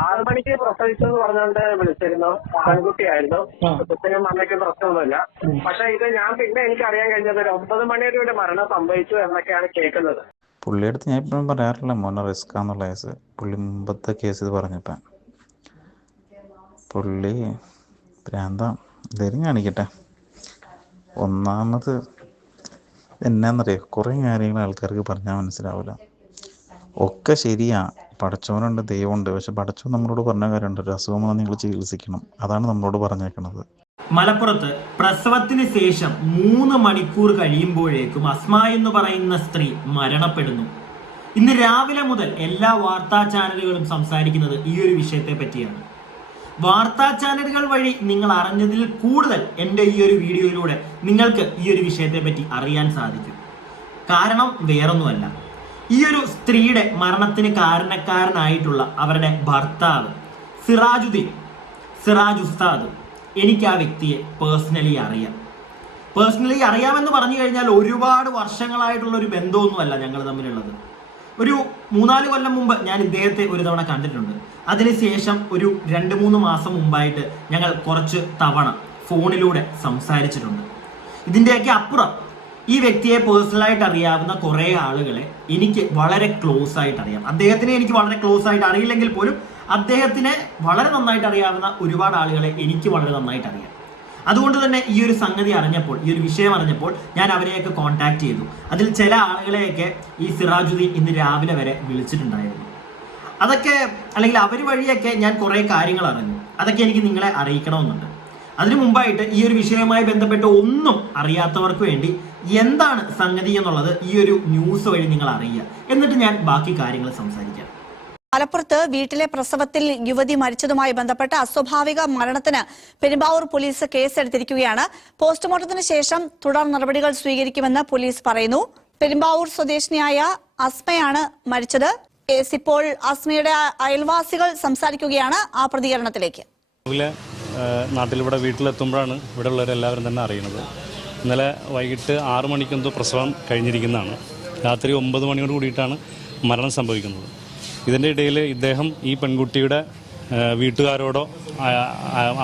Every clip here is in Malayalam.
ആറ് മണിക്ക് പ്രസവിച്ചു എന്ന് പറഞ്ഞുകൊണ്ട് വിളിച്ചിരുന്നു. പെൺകുട്ടിയായിരുന്നു കുട്ടിനും അമ്മയ്ക്കും പ്രശ്നമൊന്നുമില്ല. പക്ഷെ ഇത് ഞാൻ പിന്നെ എനിക്ക് അറിയാൻ കഴിഞ്ഞത് ഒരു ഒമ്പത് മണിയുടെ മരണം സംഭവിച്ചു എന്നൊക്കെയാണ് കേൾക്കുന്നത്. പുള്ളിയടുത്ത് ഞാൻ ഇപ്പം പറയാറില്ല മോനെ റിസ്ക് എന്നുള്ള കേസ് പുള്ളി മുമ്പത്തെ കേസ് ഇത് പറഞ്ഞിട്ടാ പുള്ളി പ്രാന്ത ധൈര്യം കാണിക്കട്ടെ. ഒന്നാമത് എന്നാന്നറിയോ? കുറേ കാര്യങ്ങൾ ആൾക്കാർക്ക് പറഞ്ഞാൽ മനസ്സിലാവില്ല ഒക്കെ ശരിയാ. പടച്ചവനുണ്ട് ദൈവമുണ്ട്. പക്ഷെ പടച്ചവൻ നമ്മളോട് പറഞ്ഞ കാര്യമുണ്ട് ഒരു അസുഖം വന്നാൽ നിങ്ങൾ ചികിത്സിക്കണം. അതാണ് നമ്മളോട് പറഞ്ഞേക്കുന്നത് മലപ്പുറത്ത് പ്രസവത്തിന് ശേഷം മൂന്ന് മണിക്കൂർ കഴിയുമ്പോഴേക്കും അസ്മ എന്ന് പറയുന്ന സ്ത്രീ മരണപ്പെടുന്നു. ഇന്ന് രാവിലെ മുതൽ എല്ലാ വാർത്താ ചാനലുകളും സംസാരിക്കുന്നത് ഈ ഒരു വിഷയത്തെ പറ്റിയാണ്. വാർത്താ ചാനലുകൾ വഴി നിങ്ങൾ അറിഞ്ഞതിൽ കൂടുതൽ എന്റെ ഈ ഒരു വീഡിയോയിലൂടെ നിങ്ങൾക്ക് ഈ ഒരു വിഷയത്തെ പറ്റി അറിയാൻ സാധിക്കും. കാരണം വേറൊന്നുമല്ല. ഈ ഒരു സ്ത്രീയുടെ മരണത്തിന് കാരണക്കാരനായിട്ടുള്ള അവരുടെ ഭർത്താവ് സിറാജുദ്ദീൻ സിറാജ് ഉസ്താദ് എനിക്ക് ആ വ്യക്തിയെ പേഴ്സണലി അറിയാം. പേഴ്സണലി അറിയാമെന്ന് പറഞ്ഞു കഴിഞ്ഞാൽ ഒരുപാട് വർഷങ്ങളായിട്ടുള്ള ഒരു ബന്ധമൊന്നുമല്ല ഞങ്ങൾ തമ്മിലുള്ളത്. ഒരു മൂന്നാൽ കൊല്ലം മുമ്പ് ഞാൻ ഇദ്ദേഹത്തെ ഒരു തവണ കണ്ടിട്ടുണ്ട്. അതിനുശേഷം ഒരു രണ്ട് മൂന്ന് മാസം മുമ്പായിട്ട് ഞങ്ങൾ കുറച്ച് തവണ ഫോണിലൂടെ സംസാരിച്ചിട്ടുണ്ട്. ഇതിന്റെയൊക്കെ അപ്പുറം ഈ വ്യക്തിയെ പേഴ്സണലായിട്ട് അറിയാവുന്ന കുറേ ആളുകളെ എനിക്ക് വളരെ ക്ലോസ് ആയിട്ട് അറിയാം അദ്ദേഹത്തിനെ എനിക്ക് വളരെ ക്ലോസ് ആയിട്ട് അറിയില്ലെങ്കിൽ പോലും അദ്ദേഹത്തിനെ വളരെ നന്നായിട്ട് അറിയാവുന്ന ഒരുപാട് ആളുകളെ എനിക്ക് വളരെ നന്നായിട്ട് അറിയാം അതുകൊണ്ട് തന്നെ ഈ ഒരു സംഗതി അറിഞ്ഞപ്പോൾ ഈ ഒരു വിഷയം അറിഞ്ഞപ്പോൾ ഞാൻ അവരെയൊക്കെ കോൺടാക്ട് ചെയ്തു. അതിൽ ചില ആളുകളെയൊക്കെ ഈ സിറാജുദ്ദീൻ ഇന്ന് രാവിലെ വരെ വിളിച്ചിട്ടുണ്ടായിരുന്നു. അതൊക്കെ അല്ലെങ്കിൽ അവർ വഴിയൊക്കെ ഞാൻ കുറേ കാര്യങ്ങൾ അറിഞ്ഞു. അതൊക്കെ എനിക്ക് നിങ്ങളെ അറിയിക്കണമെന്നുണ്ട്. അതിനു മുമ്പായിട്ട് ഈ ഒരു വിഷയവുമായി ബന്ധപ്പെട്ട് ഒന്നും അറിയാത്തവർക്ക് വേണ്ടി എന്താണ് സംഗതി എന്നുള്ളത് ഈ ഒരു ന്യൂസ് വഴി നിങ്ങൾ അറിയുക. എന്നിട്ട് ഞാൻ ബാക്കി കാര്യങ്ങൾ സംസാരിക്കാം. മലപ്പുറത്ത് വീട്ടിലെ പ്രസവത്തിൽ യുവതി മരിച്ചതുമായി ബന്ധപ്പെട്ട അസ്വാഭാവിക മരണത്തിന് പെരുമ്പാവൂർ പോലീസ് കേസെടുത്തിരിക്കുകയാണ്. പോസ്റ്റ്മോർട്ടത്തിന് ശേഷം തുടർ നടപടികൾ സ്വീകരിക്കുമെന്ന് പോലീസ് പറയുന്നു. പെരുമ്പാവൂർ സ്വദേശിനിയായ അസ്മയാണ് മരിച്ചത്. കേസ് ഇപ്പോൾ അസ്മയുടെ അയൽവാസികൾ സംസാരിക്കുകയാണ് ആ പ്രതികരണത്തിലേക്ക്. രാവിലെ നാട്ടിലിവിടെ വീട്ടിലെത്തുമ്പോഴാണ് ഇവിടെ ഉള്ളവരെല്ലാവരും തന്നെ അറിയുന്നത്. ഇന്നലെ വൈകിട്ട് ആറ് മണിക്കെന്തോ പ്രസവം കഴിഞ്ഞിരിക്കുന്നതാണ്. രാത്രി ഒമ്പത് മണിയോട് കൂടിയിട്ടാണ് മരണം സംഭവിക്കുന്നത്. ഇതിന്റെ ഇടയിൽ ഇദ്ദേഹം ഈ പെൺകുട്ടിയുടെ വീട്ടുകാരോടോ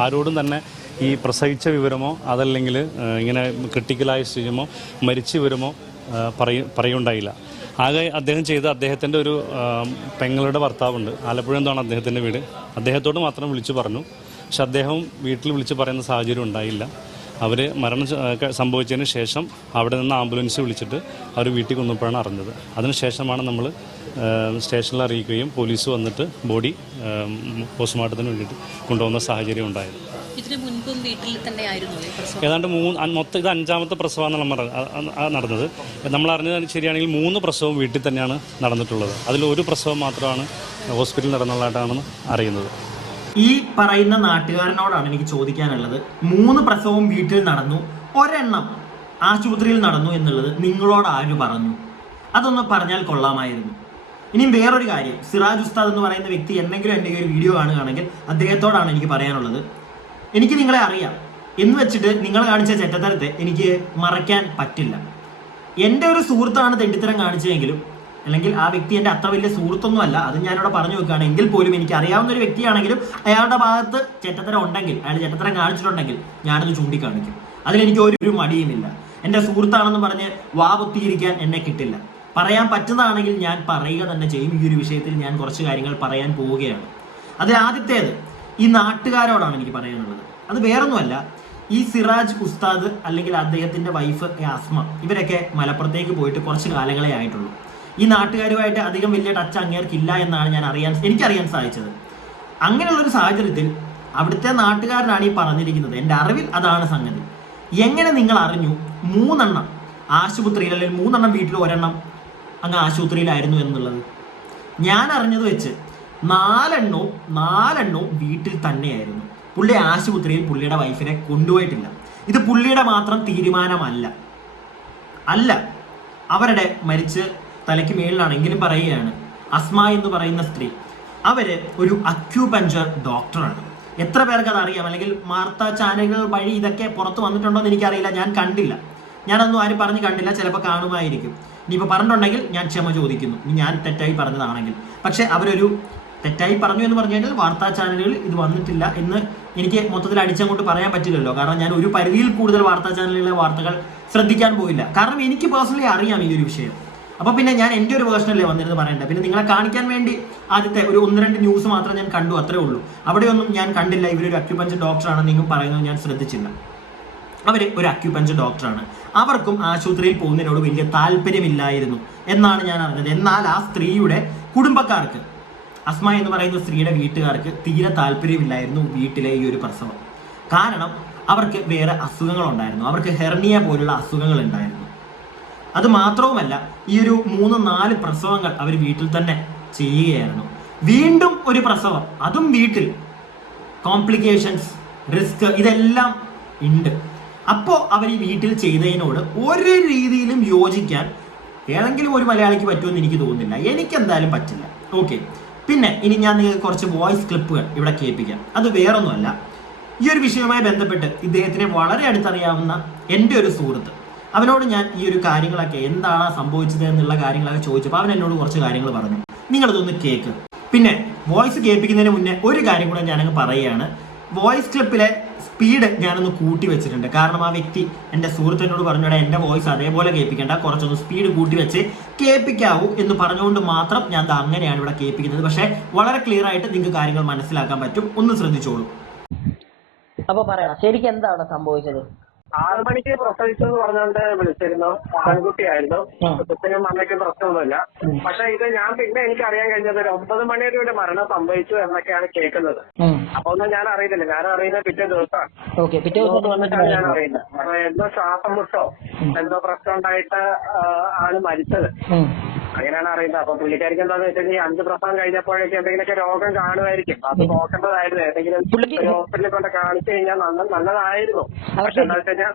ആരോടും തന്നെ ഈ പ്രസവിച്ച വിവരമോ അതല്ലെങ്കിൽ ഇങ്ങനെ ക്രിട്ടിക്കലായ സ്ഥിതിമോ മരിച്ച വിവരമോ പറയ പറയുണ്ടായില്ല. ആകെ അദ്ദേഹം ചെയ്ത അദ്ദേഹത്തിന്റെ ഒരു പെങ്ങളുടെ ഭർത്താവുണ്ട്. ആലപ്പുഴ എന്താണ് അദ്ദേഹത്തിന്റെ വീട്? അദ്ദേഹത്തോട് മാത്രം വിളിച്ചു പറഞ്ഞു. പക്ഷെ അദ്ദേഹം വീട്ടിൽ വിളിച്ചു പറയുന്ന സാഹചര്യം ഉണ്ടായില്ല. അവർ മരണം സംഭവിച്ചതിന് ശേഷം അവിടെ നിന്ന് ആംബുലൻസ് വിളിച്ചിട്ട് അവർ വീട്ടിൽ കൊന്നപ്പോഴാണ് അറിഞ്ഞത്. അതിനുശേഷമാണ് നമ്മൾ സ്റ്റേഷനിൽ അറിയിക്കുകയും പോലീസ് വന്നിട്ട് ബോഡി പോസ്റ്റ്മോർട്ടത്തിന് വേണ്ടിയിട്ട് കൊണ്ടുപോകുന്ന സാഹചര്യം ഉണ്ടായത്. ഇതിനു മുൻപും വീട്ടിൽ ഏതാണ്ട് മൂന്ന് മൊത്തം ഇത് അഞ്ചാമത്തെ പ്രസവമാണ് നമ്മൾ നടന്നത്. നമ്മൾ അറിഞ്ഞത് ശരിയാണെങ്കിൽ മൂന്ന് പ്രസവം വീട്ടിൽ തന്നെയാണ് നടന്നിട്ടുള്ളത്. അതിൽ ഒരു പ്രസവം മാത്രമാണ് ഹോസ്പിറ്റലിൽ നടന്നുള്ളതായിട്ടാണ് അറിയുന്നത്. ഈ പറയുന്ന നാട്ടുകാരനോടാണ് എനിക്ക് ചോദിക്കാനുള്ളത്. മൂന്ന് പ്രസവവും വീട്ടിൽ നടന്നു ഒരെണ്ണം ആശുപത്രിയിൽ നടന്നു എന്നുള്ളത് നിങ്ങളോട് ആര് പറഞ്ഞു? അതൊന്ന് പറഞ്ഞാൽ കൊള്ളാമായിരുന്നു. ഇനിയും വേറൊരു കാര്യം സിറാജ് ഉസ്താദ് എന്ന് പറയുന്ന വ്യക്തി എന്തെങ്കിലും എന്റെ ഒരു വീഡിയോ കാണുകയാണെങ്കിൽ അദ്ദേഹത്തോടാണ് എനിക്ക് പറയാനുള്ളത്. എനിക്ക് നിങ്ങളെ അറിയാം. എന്ന് വെച്ചിട്ട് നിങ്ങൾ കാണിച്ച ചെറ്റത്തരത്തെ എനിക്ക് മറയ്ക്കാൻ പറ്റില്ല. എന്റെ ഒരു സുഹൃത്താണ് തെണ്ടിത്തരം കാണിച്ചതെങ്കിലും അല്ലെങ്കിൽ ആ വ്യക്തി എന്റെ അത്ര വലിയ സുഹൃത്തൊന്നും അല്ല അത് ഞാനിവിടെ പറഞ്ഞു വെക്കുകയാണ്. എങ്കിൽ പോലും എനിക്ക് അറിയാവുന്ന ഒരു വ്യക്തിയാണെങ്കിലും അയാളുടെ ഭാഗത്ത് ചെറ്റത്തരം ഉണ്ടെങ്കിൽ അയാൾ ചെറ്റത്തരം കാണിച്ചിട്ടുണ്ടെങ്കിൽ ഞാനത് ചൂണ്ടിക്കാണിക്കും. അതിലെനിക്ക് ഒരു ഒരു മടിയുമില്ല. എന്റെ സുഹൃത്താണെന്ന് പറഞ്ഞ് വാപൊത്തിയിരിക്കാൻ എന്നെ കിട്ടില്ല. പറയാൻ പറ്റുന്നതാണെങ്കിൽ ഞാൻ പറയുക തന്നെ ചെയ്യും. ഈ ഒരു വിഷയത്തിൽ ഞാൻ കുറച്ച് കാര്യങ്ങൾ പറയാൻ പോവുകയാണ്. അതിൽ ആദ്യത്തേത് ഈ നാട്ടുകാരോടാണ് എനിക്ക് പറയാനുള്ളത്. അത് വേറൊന്നുമല്ല ഈ സിറാജ് ഉസ്താദ് അല്ലെങ്കിൽ അദ്ദേഹത്തിന്റെ വൈഫ് ആസ്മ ഇവരൊക്കെ മലപ്പുറത്തേക്ക് പോയിട്ട് കുറച്ച് കാലങ്ങളെ ആയിട്ടുള്ളൂ. ഈ നാട്ടുകാരുമായിട്ട് അധികം വലിയ ടച്ച് അങ്ങേർക്കില്ല എന്നാണ് ഞാൻ അറിയാൻ എനിക്കറിയാൻ സാധിച്ചത്. അങ്ങനെയുള്ളൊരു സാഹചര്യത്തിൽ അവിടുത്തെ നാട്ടുകാരനാണ് ഈ പറഞ്ഞിരിക്കുന്നത്. എന്റെ അറിവിൽ അതാണ് സംഗതി. എങ്ങനെ നിങ്ങൾ അറിഞ്ഞു? മൂന്നെണ്ണം. ആശുപത്രിയിൽ അല്ലെങ്കിൽ മൂന്നെണ്ണം വീട്ടിൽ ഒരെണ്ണം അങ്ങ് ആശുപത്രിയിലായിരുന്നു എന്നുള്ളത്. ഞാൻ അറിഞ്ഞത് വെച്ച് നാലെണ്ണവും നാലെണ്ണവും വീട്ടിൽ തന്നെയായിരുന്നു. പുള്ളി ആശുപത്രിയിൽ പുള്ളിയുടെ വൈഫിനെ കൊണ്ടുപോയിട്ടില്ല. ഇത് പുള്ളിയുടെ മാത്രം തീരുമാനമല്ല. അല്ല അവരുടെ മരിച്ച് തലയ്ക്ക് മേളിലാണ്. എങ്കിലും പറയുകയാണ്. അസ്മ എന്ന് പറയുന്ന സ്ത്രീ. അവർ ഒരു അക്യൂപഞ്ചർ ഡോക്ടറാണ് എത്ര പേർക്ക് അത് അറിയാം? അല്ലെങ്കിൽ വാർത്താ ചാനലുകൾ വഴി ഇതൊക്കെ പുറത്ത് വന്നിട്ടുണ്ടോ എന്ന് എനിക്കറിയില്ല. ഞാൻ കണ്ടില്ല. ഞാനൊന്നും ആരും പറഞ്ഞു കണ്ടില്ല. ചിലപ്പോൾ കാണുമായിരിക്കും. ഇനിയിപ്പോൾ പറഞ്ഞിട്ടുണ്ടെങ്കിൽ ഞാൻ ക്ഷമ ചോദിക്കുന്നു. ഞാൻ തെറ്റായി പറഞ്ഞതാണെങ്കിൽ. പക്ഷെ അവരൊരു തെറ്റായി പറഞ്ഞു എന്ന് പറഞ്ഞു കഴിഞ്ഞാൽ വാർത്താ ചാനലുകൾ ഇത് വന്നിട്ടില്ല എന്ന് എനിക്ക് മൊത്തത്തിൽ അടിച്ചങ്ങോട്ട് പറയാൻ പറ്റില്ലല്ലോ. കാരണം ഞാൻ ഒരു പരിധിയിൽ കൂടുതൽ വാർത്താ ചാനലുകളിലെ വാർത്തകൾ ശ്രദ്ധിക്കാൻ പോയില്ല. കാരണം എനിക്ക് പേഴ്സണലി അറിയാം ഈ ഒരു വിഷയം. അപ്പൊ പിന്നെ ഞാൻ എന്റെ ഒരു വേർഷനല്ലേ വന്നിരുന്ന് പറയണ്ട പിന്നെ നിങ്ങളെ കാണിക്കാൻ വേണ്ടി ആദ്യത്തെ ഒരു ഒന്ന് രണ്ട് ന്യൂസ് മാത്രം ഞാൻ കണ്ടു അത്രേ ഉള്ളൂ. അവിടെയൊന്നും ഞാൻ കണ്ടില്ല ഇവരൊരു അക്യുപഞ്ചർ ഡോക്ടറാണെന്ന് നിങ്ങൾ പറയുന്നത് ഞാൻ ശ്രദ്ധിച്ചില്ല. അവർ ഒരു അക്യുപഞ്ചർ ഡോക്ടറാണ് അവർക്കും ആശുപത്രിയിൽ പോകുന്നതിനോട് വലിയ താല്പര്യമില്ലായിരുന്നു എന്നാണ് ഞാൻ അറിഞ്ഞത്. എന്നാൽ ആ സ്ത്രീയുടെ കുടുംബക്കാർക്ക് അസ്മ എന്ന് പറയുന്ന സ്ത്രീയുടെ വീട്ടുകാർക്ക് തീരെ താല്പര്യമില്ലായിരുന്നു വീട്ടിലെ ഈ ഒരു പ്രസവം. കാരണം അവർക്ക് വേറെ അസുഖങ്ങളുണ്ടായിരുന്നു. അവർക്ക് ഹെർണിയ പോലുള്ള അസുഖങ്ങൾ ഉണ്ടായിരുന്നു അത് മാത്രവുമല്ല ഈ ഒരു മൂന്ന് നാല് പ്രസവങ്ങൾ അവർ വീട്ടിൽ തന്നെ ചെയ്യുകയായിരുന്നു. വീണ്ടും ഒരു പ്രസവം. അതും വീട്ടിൽ. കോംപ്ലിക്കേഷൻസ് റിസ്ക് ഇതെല്ലാം ഉണ്ട്. അപ്പോൾ അവർ ഈ വീട്ടിൽ ചെയ്തതിനോട് ഒരു രീതിയിലും യോജിക്കാൻ ഏതെങ്കിലും ഒരു മലയാളിക്ക് പറ്റുമെന്ന് എനിക്ക് തോന്നുന്നില്ല. എനിക്ക് എന്തായാലും പറ്റില്ല. ഓക്കെ പിന്നെ ഇനി ഞാൻ നിങ്ങൾക്ക് കുറച്ച് വോയിസ് ക്ലിപ്പുകൾ ഇവിടെ കേൾപ്പിക്കാം. അത് വേറൊന്നുമല്ല. ഈ ഒരു വിഷയവുമായി ബന്ധപ്പെട്ട് ഇദ്ദേഹത്തിനെ വളരെ അടുത്തറിയാവുന്ന എന്റെ ഒരു സുഹൃത്ത്. അവനോട് ഞാൻ ഈ ഒരു കാര്യങ്ങളൊക്കെ എന്താണ് സംഭവിച്ചത് എന്നുള്ള കാര്യങ്ങളൊക്കെ ചോദിച്ചപ്പോൾ അവൻ എന്നോട് കുറച്ച് കാര്യങ്ങൾ പറഞ്ഞു. നിങ്ങളിതൊന്ന് കേൾക്ക് പിന്നെ വോയിസ് കേൾപ്പിക്കുന്നതിന് മുന്നേ ഒരു കാര്യം കൂടെ ഞാനങ്ങ് പറയുകയാണ്. വോയിസ് ക്ലിപ്പിലെ സ്പീഡ് ഞാനൊന്ന് കൂട്ടി വെച്ചിട്ടുണ്ട്. കാരണം ആ വ്യക്തി എന്റെ സുഹൃത്തിനോട് പറഞ്ഞോടെ എന്റെ വോയിസ് അതേപോലെ കേൾപ്പിക്കേണ്ട. കുറച്ചൊന്ന് സ്പീഡ് കൂട്ടി വെച്ച് കേൾപ്പിക്കാവൂ എന്ന് പറഞ്ഞുകൊണ്ട് മാത്രം ഞാൻ അങ്ങനെയാണ് ഇവിടെ കേൾപ്പിക്കുന്നത്. പക്ഷേ വളരെ ക്ലിയർ ആയിട്ട് നിങ്ങൾക്ക് കാര്യങ്ങൾ മനസ്സിലാക്കാൻ പറ്റും. ഒന്ന് ശ്രദ്ധിച്ചോളൂ. അപ്പൊ പറയാം ശരിക്കും എന്താണ് സംഭവിച്ചത്? ആറ് മണിക്ക് പ്രസവിച്ചു എന്ന് പറഞ്ഞുകൊണ്ട് വിളിച്ചിരുന്നു. ആൺകുട്ടിയായിരുന്നു ഉം. കുട്ടിനും അമ്മയ്ക്കും പ്രശ്നമൊന്നുമില്ല. പക്ഷെ ഇത് ഞാൻ പിന്നെ എനിക്ക് അറിയാൻ കഴിഞ്ഞത് ഒരു ഒമ്പത് മണിയുടെ ഒരു മരണം സംഭവിച്ചു എന്നൊക്കെയാണ് കേൾക്കുന്നത്. അപ്പൊ ഒന്നും ഞാൻ അറിയുന്നില്ല. ഞാൻ അറിയുന്നത് പിറ്റേ ദിവസമാണ്. വന്നിട്ടാണ് ഞാൻ അറിയുന്നത്. അപ്പൊ എന്തോ ശ്വാസം മുട്ടോ എന്തോ പ്രശ്നം ഉണ്ടായിട്ട് ആണ് മരിച്ചത്. അങ്ങനെയാണ് അറിയുന്നത്. അപ്പൊ പുള്ളിക്കാരിക്ക് എന്താന്ന് വെച്ചാൽ ഈ അഞ്ച് പ്രസവം കഴിഞ്ഞപ്പോഴേക്കും എന്തെങ്കിലുമൊക്കെ രോഗം കാണുമായിരിക്കും. അത് നോക്കേണ്ടതായിരുന്നു. ഏതെങ്കിലും ഹോസ്പിറ്റലിൽ കൊണ്ട് കാണിച്ചു കഴിഞ്ഞാൽ നല്ല നല്ലതായിരുന്നു പക്ഷെ എന്താ വെച്ച് കഴിഞ്ഞാൽ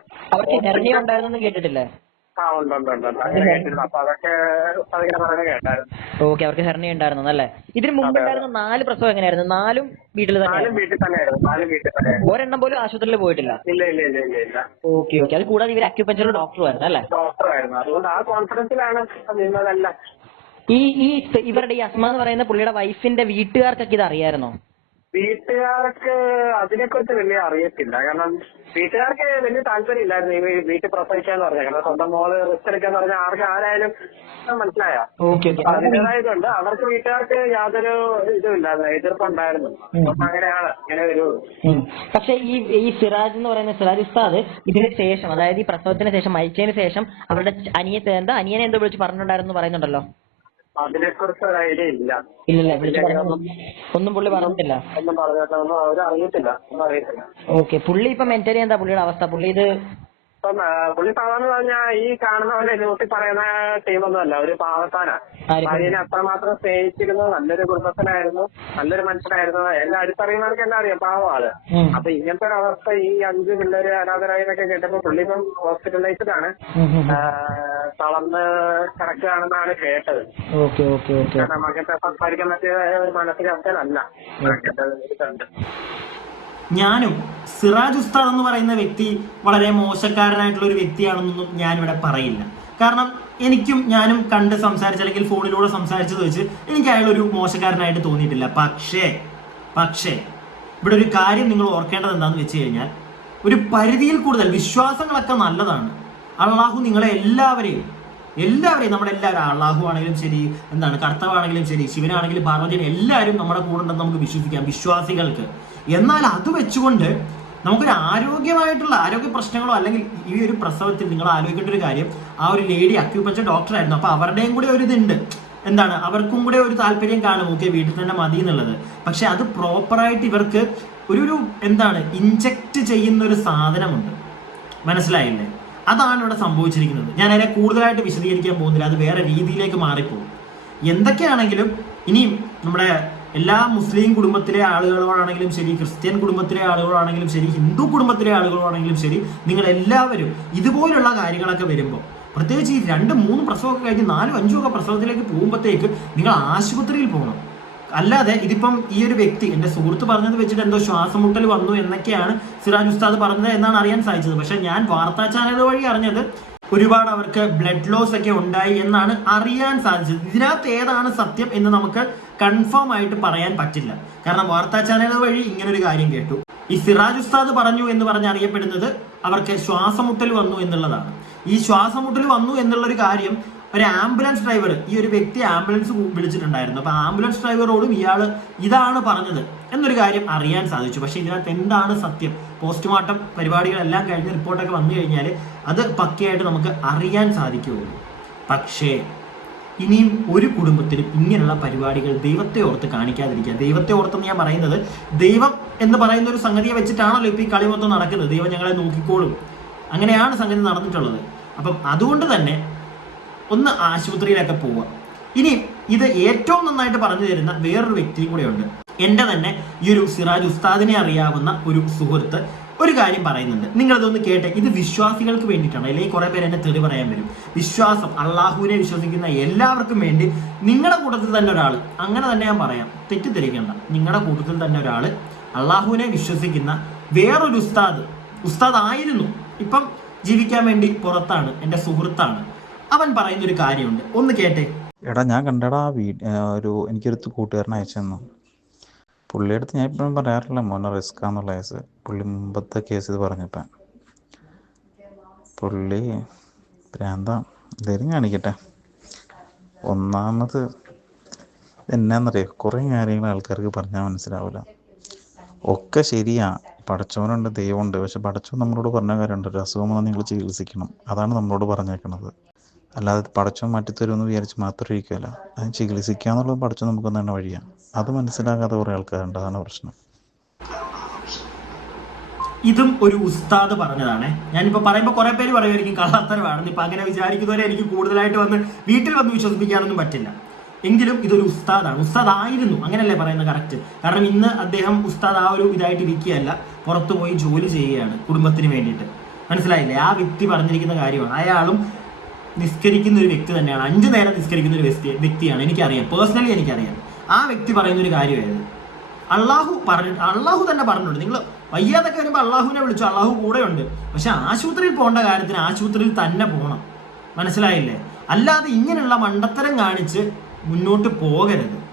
ഓക്കെ അവർക്ക് ഹെർണിയ ഉണ്ടായിരുന്നു അല്ലേ? ഇതിന് മുമ്പ് ഉണ്ടായിരുന്ന നാല് പ്രസവം എങ്ങനെയായിരുന്നു? നാലും വീട്ടിൽ നാലും തന്നെ ആയിരുന്നു തന്നെയായിരുന്നു. നാലും വീട്ടിൽ തന്നെയായിരുന്നു. ഒരെണ്ണം പോലും ആശുപത്രിയിൽ പോയിട്ടില്ല? ഇല്ല ഇല്ല ഇല്ല ഇല്ല ഇല്ല. Okay okay. അത് കൂടാതെ ഇവർ അക്യുപഞ്ചർ ഡോക്ടർ ആയിരുന്നു അല്ലേ അതുകൊണ്ട് ആ കോൺഫിഡൻസിലാണ് ഈ ഈ ഇവരുടെ ഈ അസ്മ എന്ന് പറയുന്ന പുള്ളിയുടെ വൈഫിന്റെ വീട്ടുകാർക്കൊക്കെ ഇത് അറിയായിരുന്നോ? വീട്ടുകാർക്ക് അതിനെക്കുറിച്ച് വലിയ അറിയത്തില്ല. കാരണം വീട്ടുകാർക്ക് വലിയ താല്പര്യം ഇല്ലായിരുന്നു ഈ വീട്ടിൽ പ്രസവിക്കാന്ന് പറഞ്ഞാൽ. കാരണം സ്വന്തം മോൾ റിസ്ക് എടുക്കാന്ന് പറഞ്ഞാൽ ആർക്ക് ആരായാലും മനസ്സിലായോ? അപ്പൊ അതിന്റേതായതുണ്ട് അവർക്ക് വീട്ടുകാർക്ക് യാതൊരു ഇതും ഇല്ലായിരുന്നു എതിർപ്പുണ്ടായിരുന്നു അപ്പം അങ്ങനെയാണ് ഇങ്ങനെ ഒരു പക്ഷെ ഈ ഈ സിറാജ് എന്ന് പറയുന്ന സിറാജ് ഉസ്താദ് ഇതിന് ശേഷം അതായത് ഈ പ്രസവത്തിന് ശേഷം മരിച്ചതിന് ശേഷം അവരുടെ അനിയത്തെ എന്താ അനിയനെ എന്തോ വിളിച്ച് പറഞ്ഞിട്ടുണ്ടായിരുന്നു പറയുന്നുണ്ടല്ലോ? അതിനെക്കുറിച്ച് ഒരു ഐഡിയ ഇല്ല. ഒന്നും പുള്ളി പറഞ്ഞിട്ടില്ല. ഒന്നും ഒന്നും അറിയത്തില്ല. ഓക്കെ പുള്ളി ഇപ്പൊ മെന്റലി എന്താ പുള്ളിയുടെ അവസ്ഥ. പുള്ളി ഇത് ഇപ്പം പുള്ളി സാധാരണ പറഞ്ഞാൽ ഈ കാണുന്നവന്റെ ന്യൂസിൽ പറയുന്ന ടീമൊന്നുമല്ല ഒരു പാവത്താനാ ഭാര്യനെ അത്രമാത്രം സ്നേഹിച്ചിരുന്നു നല്ലൊരു കുടുംബത്തിനായിരുന്നു നല്ലൊരു മനുഷ്യനായിരുന്നു. എല്ലാം അടുത്തറിയുന്നവർക്ക് എല്ലാം അറിയാം പാവമാണ്. അപ്പൊ ഇങ്ങനത്തെ ഒരു അവസ്ഥ ഈ അഞ്ച് പിള്ളേര് അനാഥരായി എന്നൊക്കെ കേട്ടപ്പോ പുള്ളി ഇപ്പം ഹോസ്പിറ്റലൈസ്ഡ് ആണ്. തളർന്ന് കിടക്കുകയാണെന്നാണ് കേട്ടത്. അങ്ങനത്തെ സംസാരിക്കാൻ പറ്റിയ ഒരു മാനസികാവസ്ഥയിലല്ല. കേട്ടത് ഞാനും സിറാജ് ഉസ്താദ് എന്ന് പറയുന്ന വ്യക്തി വളരെ മോശക്കാരനായിട്ടുള്ള ഒരു വ്യക്തിയാണെന്നൊന്നും ഞാനിവിടെ പറയില്ല. കാരണം എനിക്കും ഞാനും കണ്ട് സംസാരിച്ച് അല്ലെങ്കിൽ ഫോണിലൂടെ സംസാരിച്ചത് വെച്ച് എനിക്ക് അയാൾ ഒരു മോശക്കാരനായിട്ട് തോന്നിയിട്ടില്ല. പക്ഷേ പക്ഷേ ഇവിടെ ഒരു കാര്യം നിങ്ങൾ ഓർക്കേണ്ടത് എന്താണെന്ന് വെച്ച് കഴിഞ്ഞാൽ ഒരു പരിധിയിൽ കൂടുതൽ വിശ്വാസങ്ങളൊക്കെ നല്ലതാണ്. അള്ളാഹു നിങ്ങളെ എല്ലാവരെയും എല്ലാവരെയും നമ്മുടെ എല്ലാവരും അള്ളാഹു ആണെങ്കിലും ശരി എന്താണ് കർത്താവാണെങ്കിലും ശരി ശിവനാണെങ്കിലും പാർവതിയും എല്ലാവരും നമ്മുടെ കൂടെ ഉണ്ടെന്ന് നമുക്ക് വിശ്വസിക്കാം വിശ്വാസികൾക്ക്. എന്നാൽ അത് വെച്ചുകൊണ്ട് നമുക്കൊരു ആരോഗ്യമായിട്ടുള്ള ആരോഗ്യ പ്രശ്നങ്ങളോ അല്ലെങ്കിൽ ഈ ഒരു പ്രസവത്തിൽ നിങ്ങൾ ആലോചിക്കേണ്ട ഒരു കാര്യം ആ ഒരു ലേഡി അക്യൂപഞ്ചർ ഡോക്ടറായിരുന്നു അപ്പോൾ അവരുടെയും കൂടെ ഒരു ഇതുണ്ട്. എന്താണ്? അവർക്കും കൂടെ ഒരു താല്പര്യം കാണും. ഓക്കെ വീട്ടിൽ തന്നെ മതി എന്നുള്ളത്. പക്ഷെ അത് പ്രോപ്പറായിട്ട് ഇവർക്ക് ഒരു ഒരു എന്താണ്? ഇഞ്ചക്ട് ചെയ്യുന്ന ഒരു സാധനമുണ്ട്. മനസ്സിലായില്ലേ? അതാണ് ഇവിടെ സംഭവിച്ചിരിക്കുന്നത്. ഞാൻ അതിനെ കൂടുതലായിട്ട് വിശദീകരിക്കാൻ പോകുന്നില്ല. അത് വേറെ രീതിയിലേക്ക് മാറിപ്പോകും. എന്തൊക്കെയാണെങ്കിലും ഇനിയും നമ്മുടെ എല്ലാ മുസ്ലിം കുടുംബത്തിലെ ആളുകളോടാണെങ്കിലും ശരി ക്രിസ്ത്യൻ കുടുംബത്തിലെ ആളുകളാണെങ്കിലും ശരി ഹിന്ദു കുടുംബത്തിലെ ആളുകളാണെങ്കിലും ശരി നിങ്ങൾ എല്ലാവരും ഇതുപോലുള്ള കാര്യങ്ങളൊക്കെ വരുമ്പോൾ പ്രത്യേകിച്ച് ഈ രണ്ട് മൂന്ന് പ്രസവമൊക്കെ കഴിഞ്ഞ് നാലും അഞ്ചും ഒക്കെ പ്രസവത്തിലേക്ക് പോകുമ്പോഴത്തേക്ക് നിങ്ങൾ ആശുപത്രിയിൽ പോകണം. അല്ലാതെ ഇതിപ്പം ഈ ഒരു വ്യക്തി എന്റെ സുഹൃത്ത് പറഞ്ഞത് വെച്ചിട്ട് എന്തോ ശ്വാസം മുട്ടൽ വന്നു എന്നൊക്കെയാണ് സിറാജ് ഉസ്താദ് പറഞ്ഞത് എന്നാണ് അറിയാൻ സാധിച്ചത്. പക്ഷെ ഞാൻ വാർത്താ ചാനൽ വഴി അറിഞ്ഞത് ഒരുപാട് അവർക്ക് ബ്ലഡ് ലോസ് ഒക്കെ ഉണ്ടായി എന്നാണ് അറിയാൻ സാധിച്ചത്. ഇതിനകത്ത് ഏതാണ് സത്യം എന്ന് നമുക്ക് കൺഫേം ആയിട്ട് പറയാൻ പറ്റില്ല. കാരണം വാർത്താ ചാനലുകൾ വഴി ഒരു കാര്യം കേട്ടു. ഈ സിറാജ് ഉസ്താദ് പറഞ്ഞു എന്ന് പറഞ്ഞ് അറിയപ്പെടുന്നത് അവർക്ക് ശ്വാസമുട്ടൽ വന്നു എന്നുള്ളതാണ്. ഈ ശ്വാസമുട്ടൽ വന്നു എന്നുള്ളൊരു കാര്യം ഒരു ആംബുലൻസ് ഡ്രൈവർ ഈ ഒരു വ്യക്തി ആംബുലൻസ് വിളിച്ചിട്ടുണ്ടായിരുന്നു. അപ്പൊ ആംബുലൻസ് ഡ്രൈവറോടും ഇയാൾ ഇതാണ് പറഞ്ഞത് എന്നൊരു കാര്യം അറിയാൻ സാധിച്ചു. പക്ഷെ ഇതിനകത്ത് എന്താണ് സത്യം? പോസ്റ്റ്മോർട്ടം പരിപാടികളെല്ലാം കഴിഞ്ഞ് റിപ്പോർട്ടൊക്കെ വന്നു കഴിഞ്ഞാൽ അത് പക്കയായിട്ട് നമുക്ക് അറിയാൻ സാധിക്കുകയുള്ളൂ. പക്ഷേ ഇനിയും ഒരു കുടുംബത്തിലും ഇങ്ങനെയുള്ള പരിപാടികൾ ദൈവത്തെ ഓർത്ത് കാണിക്കാതിരിക്കുക. ദൈവത്തെ ഓർത്തെന്ന് ഞാൻ പറയുന്നത് ദൈവം എന്ന് പറയുന്ന ഒരു സംഗതിയെ വെച്ചിട്ടാണല്ലോ ഇപ്പോൾ ഈ കളി മൊത്തം നടക്കുന്നത്. ദൈവം ഞങ്ങളെ നോക്കിക്കോളും. അങ്ങനെയാണ് സംഗതി നടന്നിട്ടുള്ളത്. അപ്പം അതുകൊണ്ട് തന്നെ ഒന്ന് ആശുപത്രിയിലൊക്കെ പോവുക ഇനി ഇത് ഏറ്റവും നന്നായിട്ട് പറഞ്ഞു തരുന്ന വേറൊരു വ്യക്തിയും കൂടെ ഉണ്ട്. എന്റെ തന്നെ ഈ ഒരു സിറാജ് ഉസ്താദിനെ അറിയാവുന്ന ഒരു സുഹൃത്ത് ഒരു കാര്യം പറയുന്നുണ്ട്. നിങ്ങൾ അതൊന്ന് കേട്ടെ. ഇത് വിശ്വാസികൾക്ക് വേണ്ടിയിട്ടാണ്. അല്ലെങ്കിൽ കുറെ പേര് എന്നെ തെറി പറയാൻ വരും. വിശ്വാസം അള്ളാഹുവിനെ വിശ്വസിക്കുന്ന എല്ലാവർക്കും വേണ്ടി നിങ്ങളുടെ കൂട്ടത്തിൽ തന്നെ ഒരാൾ അങ്ങനെ തന്നെ ഞാൻ പറയാം തെറ്റിദ്ധരിക്കണ്ട. നിങ്ങളുടെ കൂട്ടത്തിൽ തന്നെ ഒരാൾ അള്ളാഹുവിനെ വിശ്വസിക്കുന്ന വേറൊരു ഉസ്താദ് ഉസ്താദ് ആയിരുന്നു ഇപ്പം ജീവിക്കാൻ വേണ്ടി പുറത്താണ് എന്റെ സുഹൃത്താണ്. അവൻ പറയുന്ന ഒരു കാര്യമുണ്ട്. ഒന്ന് കേട്ടെ. എടാ ഞാൻ കണ്ടടാ വീ ഒരു എനിക്കൊരു കൂട്ടുകാരൻ അയച്ചു തന്നു. പുള്ളിയുടെ അടുത്ത് ഞാൻ ഇപ്പോഴും പറയാറില്ല മോനെ റിസ്ക് ആണെന്നുള്ള കേസ് പുള്ളി മുമ്പത്തെ കേസ് ഇത് പറഞ്ഞപ്പം. പുള്ളി ഭ്രാന്ത ധൈര്യം കാണിക്കട്ടെ. ഒന്നാമത് എന്നാന്നറിയോ? കുറേ കാര്യങ്ങൾ ആൾക്കാർക്ക് പറഞ്ഞാൽ മനസ്സിലാവില്ല ഒക്കെ ശരിയാ. പടച്ചവനുണ്ട് ദൈവമുണ്ട്. പക്ഷെ പടച്ചവൻ നമ്മളോട് പറഞ്ഞ കാര്യമുണ്ട്. ഒരു അസുഖം വന്നാൽ നിങ്ങൾ ചികിത്സിക്കണം. അതാണ് നമ്മളോട് പറഞ്ഞേക്കണത്. അല്ലാതെ പടച്ചവൻ മാറ്റിത്തരുമെന്ന് വിചാരിച്ച് മാത്രം ഇരിക്കുകയല്ല അത് ചികിത്സിക്കുക എന്നുള്ളത് പടച്ചവൻ നമുക്ക് തന്നെ വഴിയാണ് അത് മനസ്സിലാകാതെ കുറേ ആൾക്കാരുണ്ട്. അതാണ് പ്രശ്നം. ഇതും ഒരു ഉസ്താദ് പറഞ്ഞതാണ്. ഞാനിപ്പോ പറയുമ്പോൾ കുറെ പേര് പറയുമായിരിക്കും കള്ളത്തരമാണെന്ന്. ഇപ്പൊ അങ്ങനെ വിചാരിക്കുന്നവരെ എനിക്ക് കൂടുതലായിട്ട് വന്ന് വീട്ടിൽ വന്ന് വിശ്വസിപ്പിക്കാനൊന്നും പറ്റില്ല. എങ്കിലും ഇതൊരു ഉസ്താദാണ്. ഉസ്താദ് ആയിരുന്നു അങ്ങനെയല്ലേ പറയുന്നത് കറക്റ്റ് കാരണം ഇന്ന് അദ്ദേഹം ഉസ്താദ് ആ ഒരു ഇതായിട്ട് ഇരിക്കുകയല്ല. പുറത്തു പോയി ജോലി ചെയ്യുകയാണ് കുടുംബത്തിന് വേണ്ടിയിട്ട്. മനസ്സിലായില്ലേ? ആ വ്യക്തി പറഞ്ഞിരിക്കുന്ന കാര്യമാണ്. അയാളും നിസ്കരിക്കുന്ന ഒരു വ്യക്തി തന്നെയാണ്. അഞ്ചു നേരം നിസ്കരിക്കുന്ന ഒരു വ്യക്തി വ്യക്തിയാണ്. എനിക്കറിയാം. പേഴ്സണലി എനിക്കറിയാം. ആ വ്യക്തി പറയുന്നൊരു കാര്യമായത് അള്ളാഹു പറഞ്ഞു അള്ളാഹു തന്നെ പറഞ്ഞിട്ടുണ്ട്. നിങ്ങൾ വയ്യാതൊക്കെ വരുമ്പോൾ അള്ളാഹുവിനെ വിളിച്ചു അള്ളാഹു കൂടെയുണ്ട്. പക്ഷെ ആശുപത്രിയിൽ പോകേണ്ട കാര്യത്തിന് ആശുപത്രിയിൽ തന്നെ പോകണം. മനസ്സിലായില്ലേ? അല്ലാതെ ഇങ്ങനെയുള്ള മണ്ടത്തരം കാണിച്ച് മുന്നോട്ട് പോകരുത്.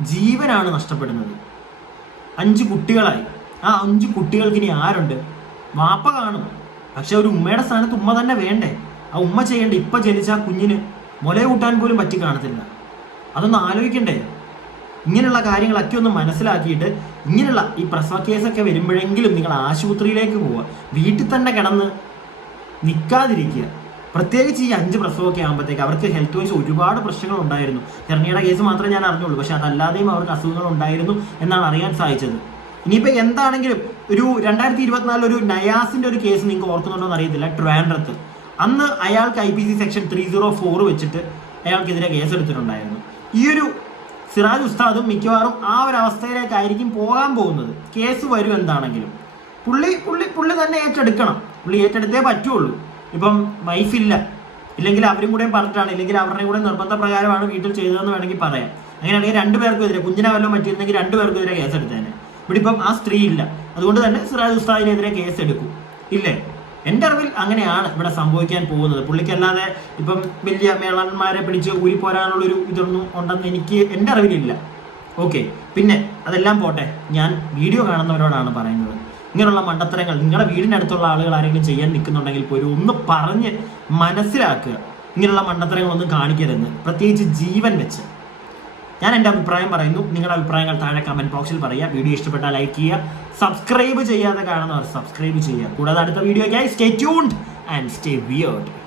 ജീവനാണ് നഷ്ടപ്പെടുന്നത്. അഞ്ച് കുട്ടികളായി. ആ അഞ്ച് കുട്ടികൾക്ക് ഇനി ആരുണ്ട്? വാപ്പ കാണും. പക്ഷെ ഒരു ഉമ്മയുടെ സ്ഥാനത്ത് ഉമ്മ തന്നെ വേണ്ടേ? ആ ഉമ്മ ചെയ്യേണ്ട ഇപ്പം ജനിച്ച ആ കുഞ്ഞിന് മുല കൂട്ടാൻ പോലും പറ്റി കാണത്തില്ല. അതൊന്ന് ആലോചിക്കണ്ടേ? ഇങ്ങനെയുള്ള കാര്യങ്ങളൊക്കെ ഒന്ന് മനസ്സിലാക്കിയിട്ട് ഇങ്ങനെയുള്ള ഈ പ്രസവ കേസൊക്കെ വരുമ്പോഴെങ്കിലും നിങ്ങൾ ആശുപത്രിയിലേക്ക് പോവുക. വീട്ടിൽ തന്നെ കിടന്ന് നിൽക്കാതിരിക്കുക പ്രത്യേകിച്ച് ഈ അഞ്ച് പ്രസവമൊക്കെ ആകുമ്പോഴത്തേക്ക് അവർക്ക് ഹെൽത്ത് വൈസ് ഒരുപാട് പ്രശ്നങ്ങൾ ഉണ്ടായിരുന്നു. ഹെർണിയുടെ കേസ് മാത്രമേ ഞാൻ അറിഞ്ഞുള്ളൂ. പക്ഷെ അതല്ലാതെയും അവർക്ക് അസുഖങ്ങൾ ഉണ്ടായിരുന്നു എന്നാണ് അറിയാൻ സാധിച്ചത്. ഇനിയിപ്പോൾ എന്താണെങ്കിലും ഒരു രണ്ടായിരത്തി ഇരുപത്തിനാലിൽ ഒരു നയാസിന്റെ ഒരു കേസ് നിങ്ങൾക്ക് ഓർക്കുന്നുണ്ടോ എന്ന് അറിയത്തില്ല. ട്രാൻഡ്രത്ത്. അന്ന് അയാൾക്ക് I P C section three zero four വെച്ചിട്ട് അയാൾക്കെതിരെ കേസ് എടുത്തിട്ടുണ്ടായിരുന്നു. ഈ ഒരു സിറാജ് ഉസ്താദും മിക്കവാറും ആ ഒരു അവസ്ഥയിലേക്കായിരിക്കും പോകാൻ പോകുന്നത്. കേസ് വരും എന്താണെങ്കിലും. പുള്ളി പുള്ളി പുള്ളി തന്നെ ഏറ്റെടുക്കണം. പുള്ളി ഏറ്റെടുത്തേ പറ്റുള്ളൂ. ഇപ്പം വൈഫില്ല ഇല്ലെങ്കിൽ അവരും കൂടെ പറഞ്ഞിട്ടാണ്. ഇല്ലെങ്കിൽ അവരുടെ കൂടെ നിർബന്ധ പ്രകാരമാണ് വീട്ടിൽ ചെയ്തതെന്ന് വേണമെങ്കിൽ പറയാം. അങ്ങനെയാണെങ്കിൽ രണ്ടുപേർക്കും എതിരെ കുഞ്ഞിനെ വല്ലതും പറ്റിയിരുന്നെങ്കിൽ രണ്ടുപേർക്കും എതിരെ കേസ് എടുത്തേനെ ഇവിടെ ഇപ്പം ആ സ്ത്രീ ഇല്ല. അതുകൊണ്ട് തന്നെ സിറാജ് ഉസ്താദിനെതിരെ കേസ് എടുക്കും ഇല്ലേ? എന്റെ അറിവിൽ അങ്ങനെയാണ് ഇവിടെ സംഭവിക്കാൻ പോകുന്നത്. പുള്ളിക്കല്ലാതെ ഇപ്പം വലിയ മേളന്മാരെ പിടിച്ച് ഊരി പോരാനുള്ളൊരു ഇതൊന്നും ഉണ്ടെന്ന് എനിക്ക് എന്റെ അറിവിലില്ല. ഓക്കെ പിന്നെ അതെല്ലാം പോട്ടെ. ഞാൻ വീഡിയോ കാണുന്നവരോടാണ് പറയുന്നത്. ഇങ്ങനെയുള്ള മണ്ടത്തരങ്ങൾ നിങ്ങളുടെ വീടിനടുത്തുള്ള ആളുകൾ ആരെങ്കിലും ചെയ്യാൻ നിൽക്കുന്നുണ്ടെങ്കിൽ പോലും ഒന്ന് പറഞ്ഞ് മനസ്സിലാക്കുക. ഇങ്ങനെയുള്ള മണ്ടത്തരങ്ങളൊന്നും കാണിക്കരുതെന്ന് പ്രത്യേകിച്ച് ജീവൻ വെച്ച്. ഞാൻ എന്റെ അഭിപ്രായം പറയുന്നു. നിങ്ങളുടെ അഭിപ്രായങ്ങൾ താഴെ കമന്റ് ബോക്സിൽ പറയുക. വീഡിയോ ഇഷ്ടപ്പെട്ടാൽ ലൈക്ക് ചെയ്യുക. സബ്സ്ക്രൈബ് ചെയ്യാതെ കാണുന്നവർ സബ്സ്ക്രൈബ് ചെയ്യുക. കൂടാതെ അടുത്ത വീഡിയോയ്ക്കായി stay tuned and stay weird